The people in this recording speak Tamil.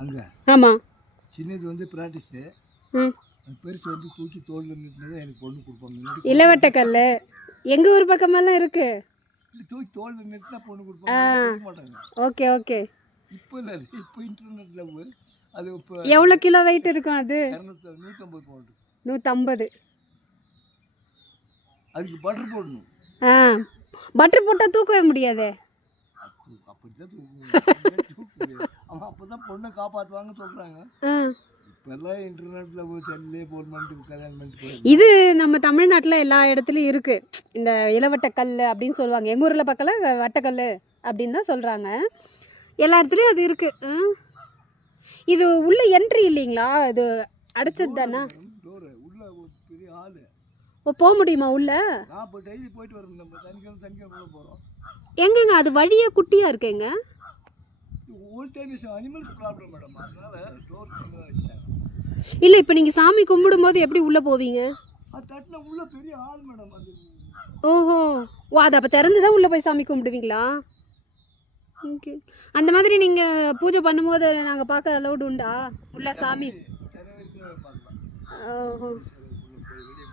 அங்கே ஆமாம். சின்னது வந்து ப்ராக்டிஸு, ம். பெருசு வந்து தூக்கி தோளில் நிறுத்தினதான் எனக்கு பொண்ணு கொடுப்பாங்க. இளவட்டக்கல் எங்கள் ஊர் பக்கமெல்லாம் இருக்குது. இல்லை தூக்கி தோளில் நிறுத்தினா பொண்ணு கொடுப்பாங்க, கொடுக்க மாட்டாங்க. Okay okay. இப்போ இல்லை, அது இப்போ இன்டர்நெட் லவ். அது இப்போ எவ்வளோ கிலோ வெயிட் இருக்கும் அது? 150 பவுண்டு. 150. அதுக்கு பட்டர் போடணும். ஆ, பட்டர் போட்டால் தூக்கவே முடியாதே. அப்படிதான் தூக்கு. அவன் அப்போ தான் பொண்ணை காப்பாற்றுவாங்கன்னு சொல்கிறாங்க. இப்போல்லாம் இன்டர்நெட்டில் செல்லே ஃபோன் பண்ணிட்டு கல்யாணம் பண்ணிட்டு. இது நம்ம தமிழ்நாட்டில் எல்லா இடத்துலையும் இருக்குது. இந்த இளவட்டக்கல் அப்படின்னு சொல்லுவாங்க. எங்கள் ஊரில் பக்கத்தில் வட்டக்கல் அப்படின்னு தான் சொல்கிறாங்க. எல்லா இடத்துலையும் அது இருக்குது. இது உள்ள என்ட்ரி இல்லைங்களா? இது அடைச்சது தானே? டோரு உள்ள ஒரு பெரிய ஹாலு. ஓ, போக முடியுமா உள்ள? நான் இப்போ டெய்லி போயிட்டு வரோம். நம்ம சனிக்கிழமை போகிறோம். எங்கங்க அது வழியே குட்டியாக இருக்குங்க? ஓல் டைம் அனிமல்ஸ் ப்ராப்ளம் மேடம், அதனால டோர் சின்னதாக வச்சுட்டாங்க. இல்லை, இப்போ நீங்கள் சாமி கும்பிடும்போது எப்படி உள்ளே போவீங்க? அது தட்டின உள்ள பெரிய ஹால் மேடம் அது. ஓஹோ, ஓ, அது அப்போ திறந்து தான் உள்ளே போய் சாமி கும்பிடுவீங்களா? ஓகே. அந்த மாதிரி நீங்கள் பூஜை பண்ணும்போது நாங்கள் பார்க்குற அலவுட் உண்டா உள்ள சாமி? பார்க்கலாம். ஓஹோ. வெளியே